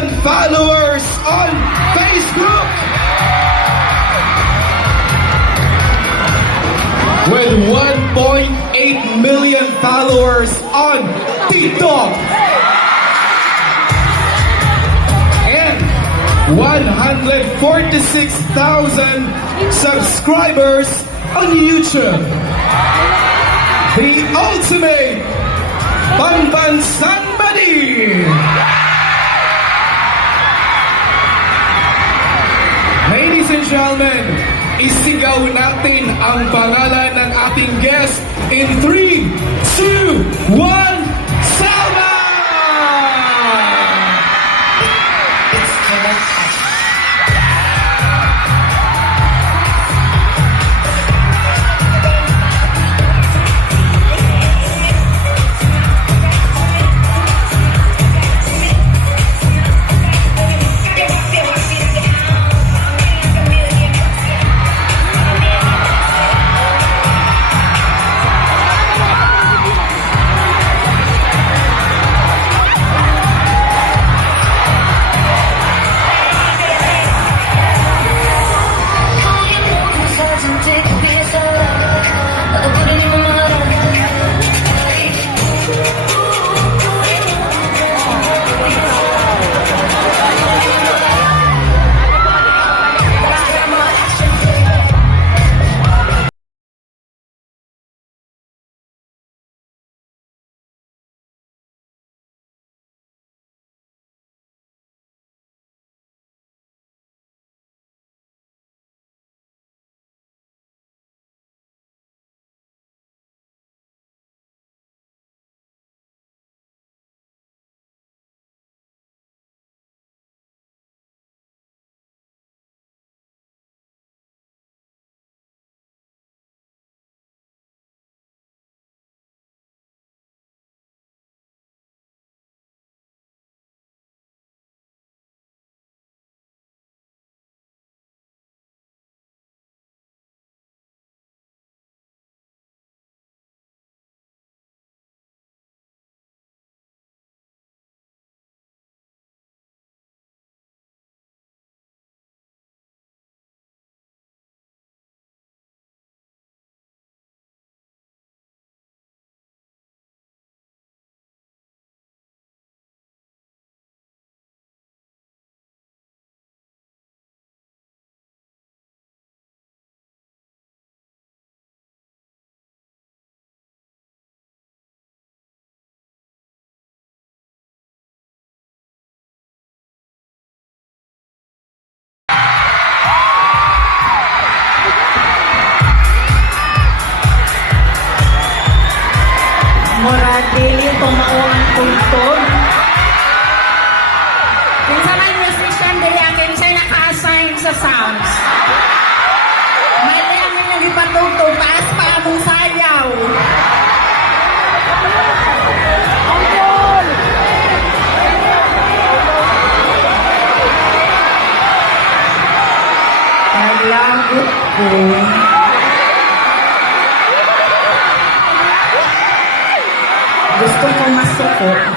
million followers on Facebook. With 1.8 million followers on TikTok. And 146,000 subscribers on YouTube. The ultimate Pambansang Badi! Gentlemen, isigaw natin ang pangalan ng ating guest in 3, 2, 1, itong mauang kulton. Kinsa man musician dili ang kinsay naka-assign sa sounds. Mali ang inyong ipatuto, taas pa among sayaw. Naglagot ko. for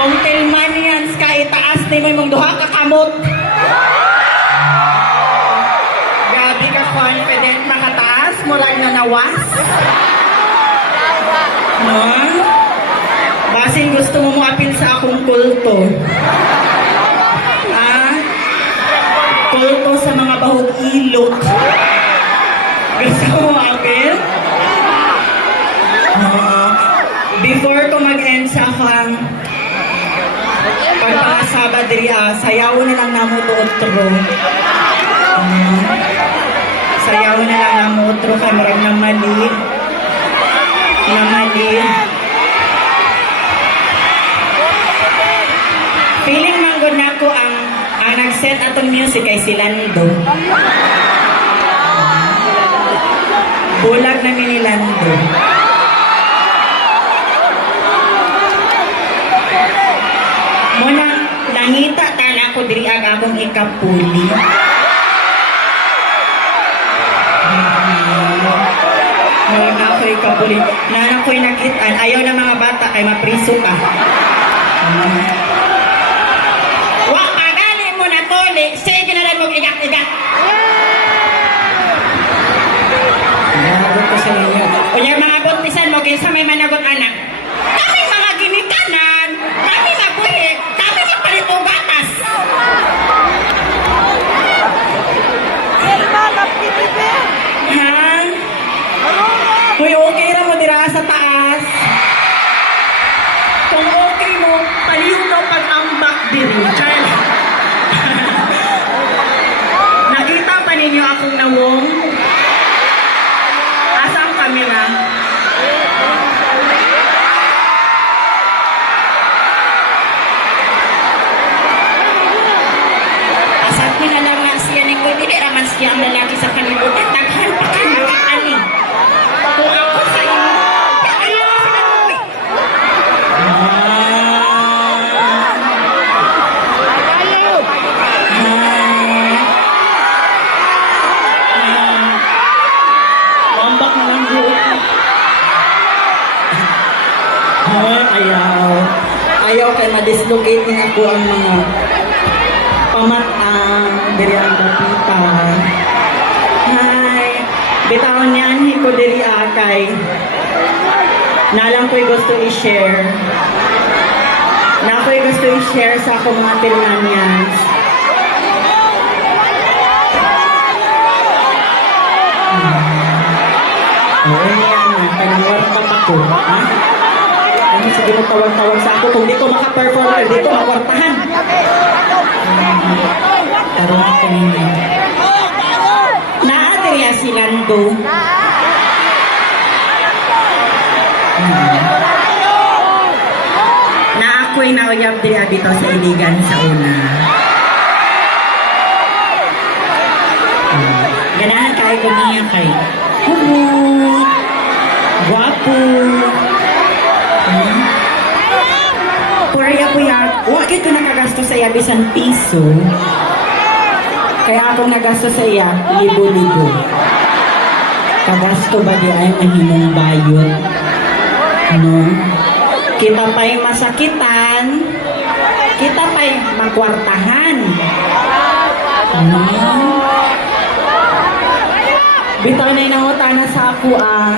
Kung tilmanians ka, itaas ni mo yung duha ka kamot. Gabi ka confident makataas, mula na nawas. No? Basin gusto mo mo apil sa akong kulto. bahog ilok. Gusto mo, Apil? Ah, before ko mag-end sa akong pagpakasaba diri ah, sayaw na lang namo to otro. Ah, sayaw na lang namo otro kay murag na mali. Na mali. Feeling manggod na ko ang ang nag-set atong music kay si Lando. Bulag na ni Lando. Muna, nangita ka na ko diri ang akong ikapuli. Muna na ako ikapuli. Nana ko'y nakitaan. Ayaw na mga bata kay mapriso ka. Wa pagali mo na toli. Sige na rin mong igat-igat. Managot ko sa inyo. O yung mga buntisan mo, kinsa may managot anak. Ayaw kay ma-dislocate nga ako ang mga pamatang, diri ang kapita. Hi. Bitawan niyan, ko diri akay. Nalang ko'y gusto i-share. Na ako'y gusto i-share sa akong mga Pilnanians. Oo, yan na. Panangwarpat ako. Ha? Ano sige mo tawag-tawag sa ako kung di ko maka-perform, di ko makwartahan. Tarong ako ninyo. Naadriya si Lando. Na ako'y nauyab dito sa Iligan sa una. Ganahan kay ko niya nakagasto sa iya bisan piso. Kaya akong nagasto sa iya, libo-libo. Kagasto ba di ay mahimong bayot? No? Kita pa'y masakitan, kita pa'y magkwartahan. No? Bitaw na inangutana sa ako ang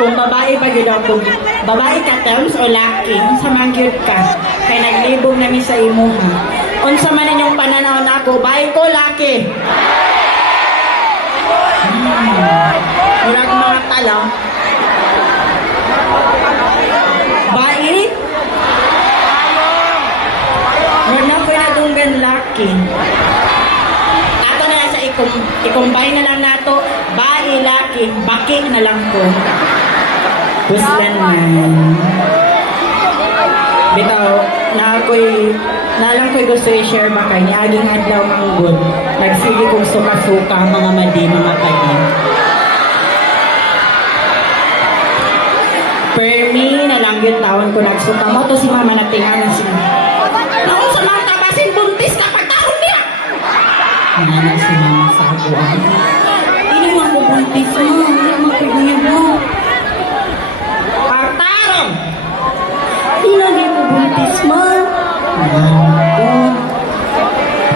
kung babae pa yun ako, babae ka terms o laki, sa mangyod ka, kay naglibog namin sa imo ha. Unsa man inyong pananaw na ako, bae ko laki. Hmm. Murag mga tala. Bae? Murag na po dunggan laki. Ato na lang sa ikum, ikumbay na lang nato, bae, laki, baki na lang ko. Puslan yan. Bitaw, na ako'y, na lang ko'y gusto i-share ba kay niaging adlaw manggod. Nagsige kong suka-suka mga madi, mga kadi. Permi na lang yun taon ko nagsuka mo to si mama na tingan si Naon sa mga tabasin buntis ka pagtaon niya. Nanay si mama sa ako buntis mo. Hindi mo ako ganyan mo. Pagtarong! Hindi mo buntis mo. Ako.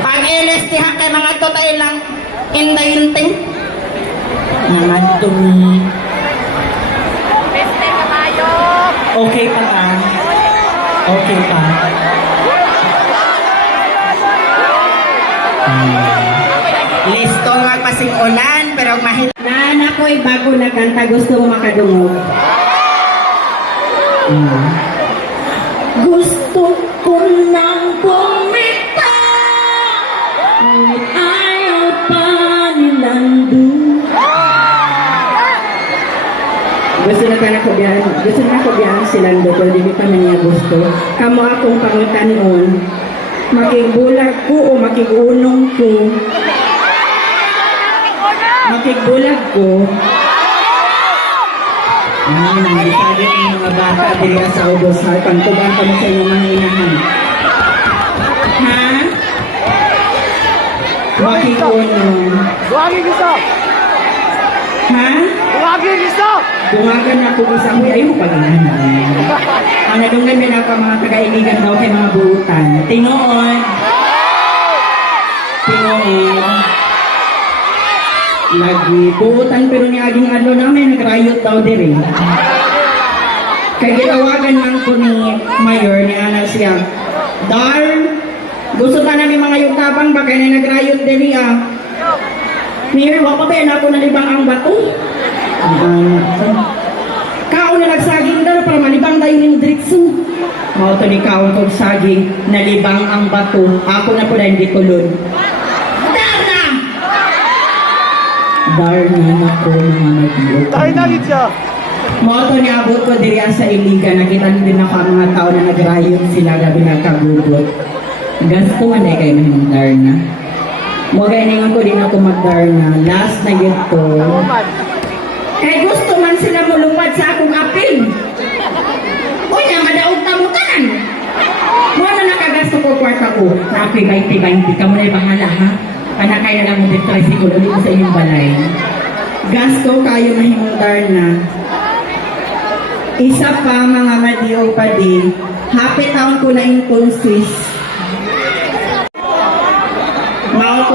Pag LST ha kay mga totay lang inday-inting. Mga tumi. Okay pa ka? Okay pa? Hmm. Listen ulan, pero mahit. Na ako'y bago na kanta, gusto mo makadungog. Hmm. Gusto ko nang kumita Ngunit Na na kubiyan, gusto na kubiyan silang pero di pa man niya gusto. Kamu akong pangutanon, makigbulag ko o makigunong ko. Makigbulag ko. Ano nang gisagit ng mga bata dili sa ubos ha pangtuban ka mo sa inyong mga inahan. Ha? Makigunong. Buhangin gusto! Ha? Gusto! Dumagan na po sa huy, ayaw pa na. Ang nadunggan din ako mga taga-iligan daw kay mga buutan. Tinoon. Tinoon. Lagi. Buutan pero ni aging ano namin, nagrayot daw din eh. Kaya gitawagan man ko ni Mayor ni Ana siya. Dar, gusto ka namin mga yung tabang ba kaya na nagrayot din niya. Mayor, wapa ba yan ako ang bato? Um, Kao na nagsaging daw para malibang tayo ng diretso. Mao to ni kao tong saging nalibang ang bato. Ako na po na hindi tulod. Darna! Darna na ko mga nagbuot. Tayo na rin siya! Mao to ni abot ko diri sa Iliga. Nakita din ako ang mga tao na nagrayon sila gabi nagkagugot. Gasto man ay kayo ng Darna. Mo ganingan ko din ako mag-Darna. Last na yun to. Kay gusto man sila mulupad sa akong apil. O niya, madaog tamutan. Mo na nakagasto ko kwarta ko. Sa ako'y 20-20. Kamu na bahala ha. Kana kaya lang mo dito ulit mo sa inyong balay. Gasto kayo mahimundar na. Isa pa mga madiog pa din. Happy taon ko na yung consis. Mao ko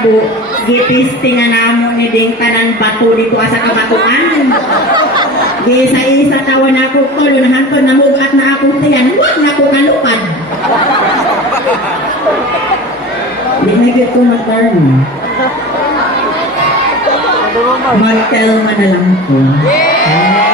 ang nahitabo, gipisting na namo ni ding tanan bato dito asa kabatuan. Di sa isa tawa na ako tulo na hanton na mugat na ako tiyan, wag na ko kalupad. Gyud ko matarn. Lang ko. Asan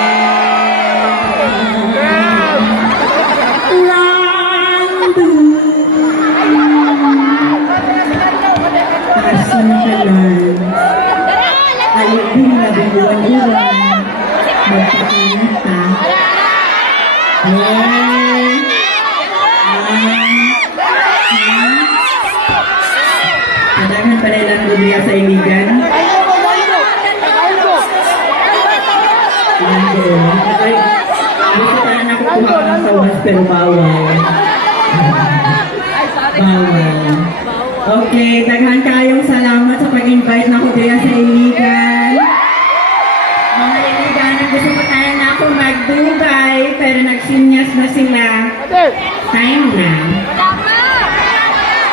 Time na.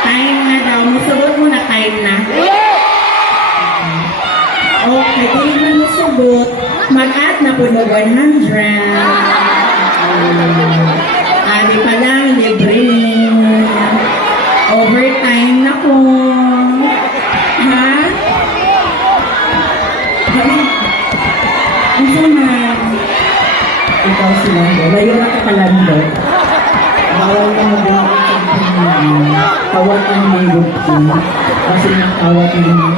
Time na daw. Musugot mo na time na. Okay, kung man musugot, mag-add na po na 100. Abi pa lang, libre. Overtime na po. Ha? Ang sama. Ikaw sila. Layo na. Bawal ka mo din tawag ka ng mga grupo. Kasi nakawag ng mga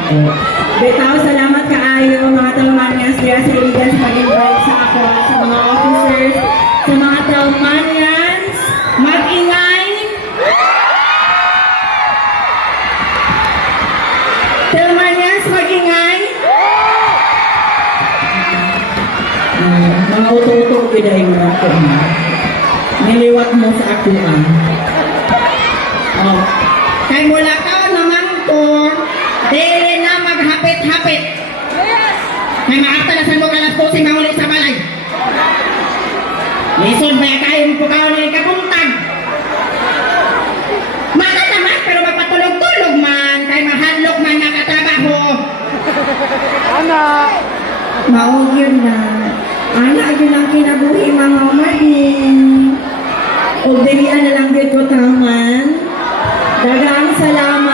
Betaw, salamat kaayo mga talmanyas diya sa iligan sa pag-invite sa ako sa mga officers, sa mga talmanyans, mag-ingay. Talmanyans, mag-ingay. Ah, mga ko. Niliwat mo sa ako ah. Oh. Kay mula ka naman ko, dili na maghapit-hapit. May maakta na sa mga alas 12 na ulit sa balay. Lisod ba kayo mo po kayo na ikapuntag? Mata naman, pero magpatulog-tulog man, kay mahadlok man nakatrabaho. Anak! Maog yun na. Ana, yun ang kinabuhi mga umahin. Dilian na lang dito taman. Dagang salamat.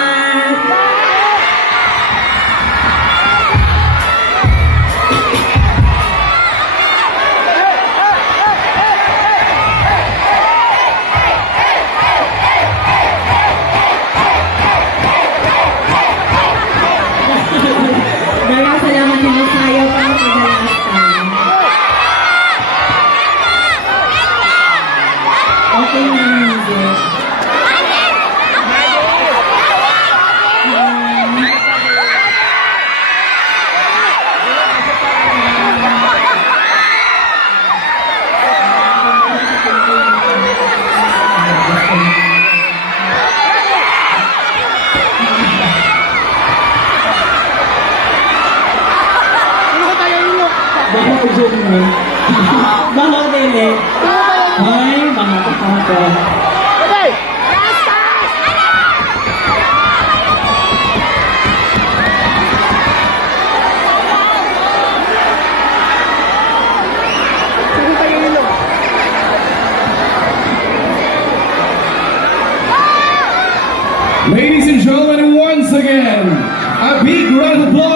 Baho dyan mo. Baho dili. Ay, tayo nyo? Ladies and gentlemen, once again, a big round of applause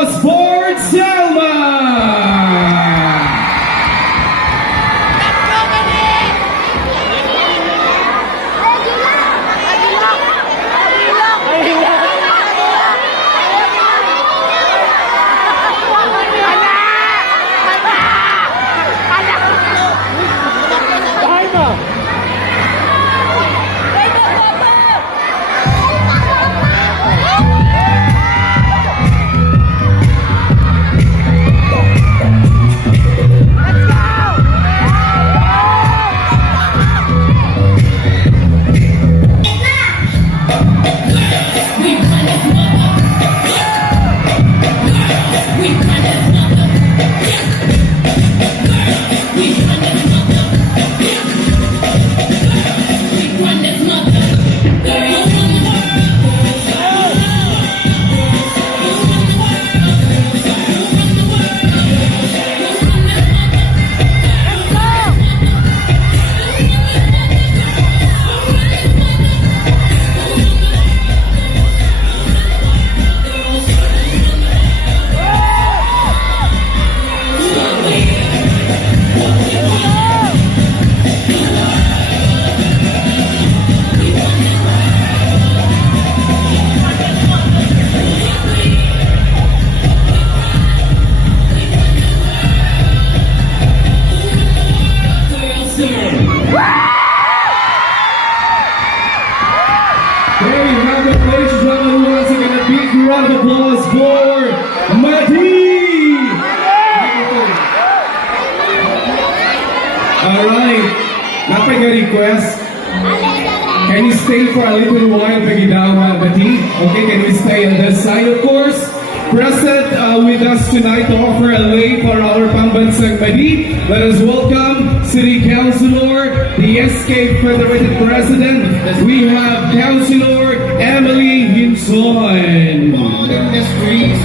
for a little while, Pagidawa Madi? Okay, can we stay on this side, of course? Present uh, with us tonight to offer a lay for our Pambansang Madi. Let us welcome City Councilor, the SK Federated President. We have Councilor Emily Hinson. the streets.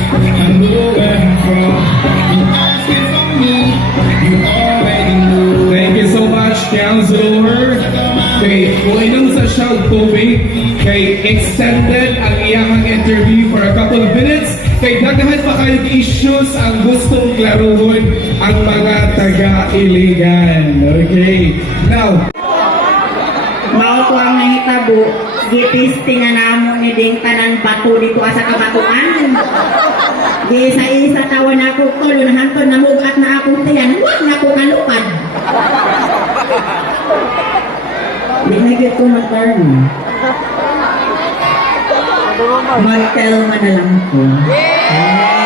You you. Thank you so much, Councilor. Kay Kuinong sa Shout Tubig, kay extended ang iyang interview for a couple of minutes. Kay dagdahan pa kayong issues ang gustong klaruhon ang mga taga-iligan. Okay? Now, Mao ko ang nahitabo. Gipistingan namo ni ding tanan bato dito asa kabatuan. Di sa isa tawa na ako tulo na hantod na mugat na akong tiyan. Huwag na ko kalupad. Di na gid ko mag-turn. Mag-tell man na lang ko. Asan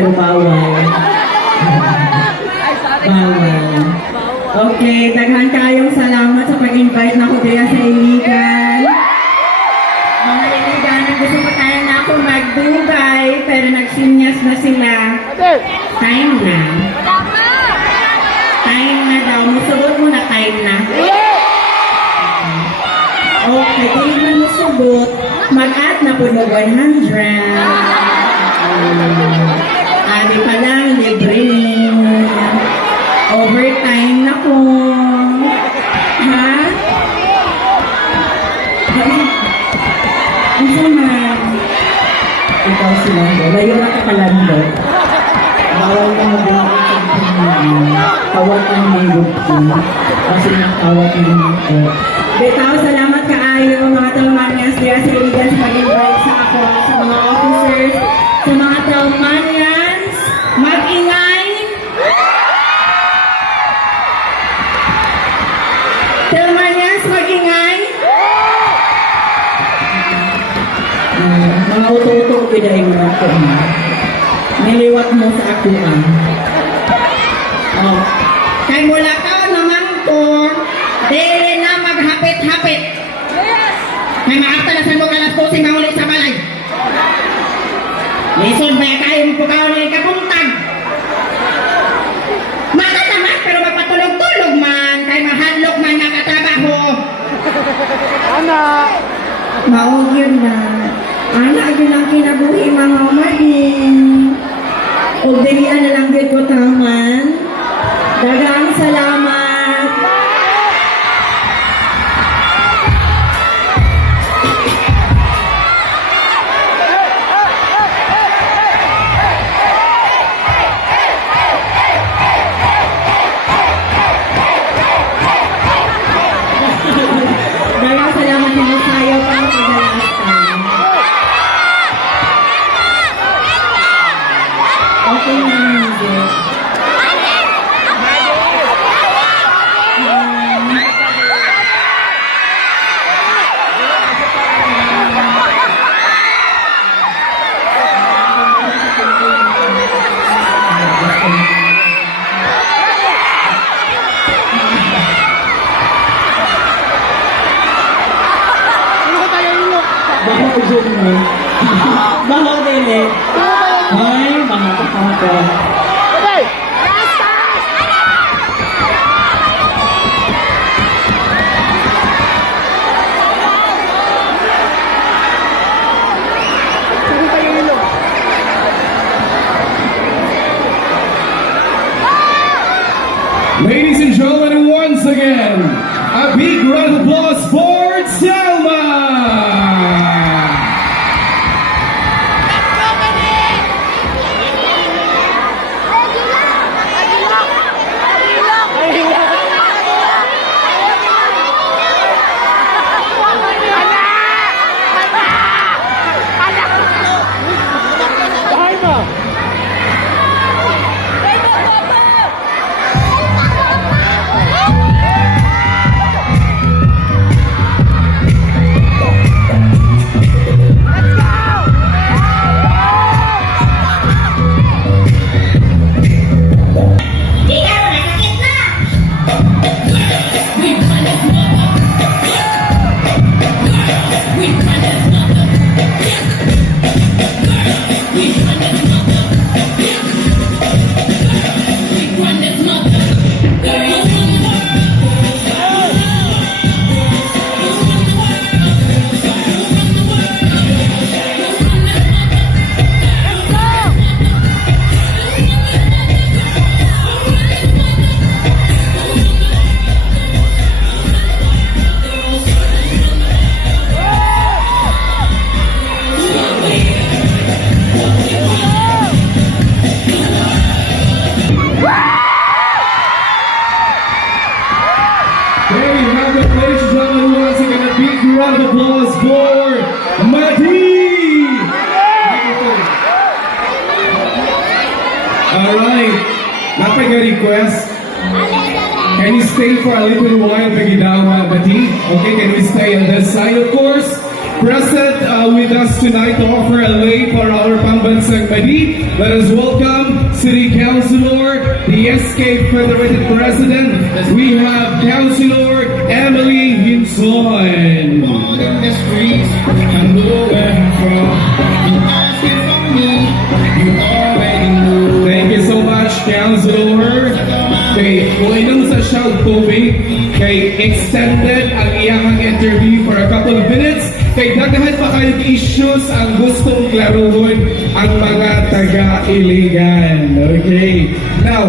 pero bawal. Bawal. Okay, daghan kayong salamat sa pag-invite na ko diya sa iligan. Mga iligan, gusto pa tayo na ako magdugay pero nagsinyas na sila. Time na. Time na daw. Musugot mo na time na. Okay, kung man musugot, mag-add na po na 100. Sabi pa lang, libre. Overtime na po. Ha? Ang sama. Ikaw si Lando. Layo na ka pala nito. Bawal na mo ba ang pagpangin. Tawag ka ng may gusto. Kasi nakawag ka ng. Betaw, salamat. Mo ako. ha? Niliwat mo sa ako ah. Oh. Kay mula ka naman ko, dili na maghapit-hapit. Kay maakta na sa mga alas 12 nga ulit sa balay. Lison ba kayo mo pukaw na kapuntag? Mata naman pero magpatulog-tulog man kay mahanlok man nakatrabaho. Anak! Maog yun na. Anak yun ang kinabuhi mga madin. O dilian na lang yun ko taman. Dagang salamat. Alright, napag-request. Can you stay for a little while, Pagidao Madi? Okay, can we stay on this side, of course? Present uh, with us tonight to offer a lay for our Pambansang Madi. Let us welcome City Councilor, the SK Federated President. We have Councilor Emily Hinson. In the streets, I from. Thank you so much, Councilor. Kay Kuinong sa Shell Tubig, kay extended ang iyang interview for a couple of minutes. Kay dagdahan pa kayong issues ang gustong klaruhon ang mga taga-iligan. Okay? Now,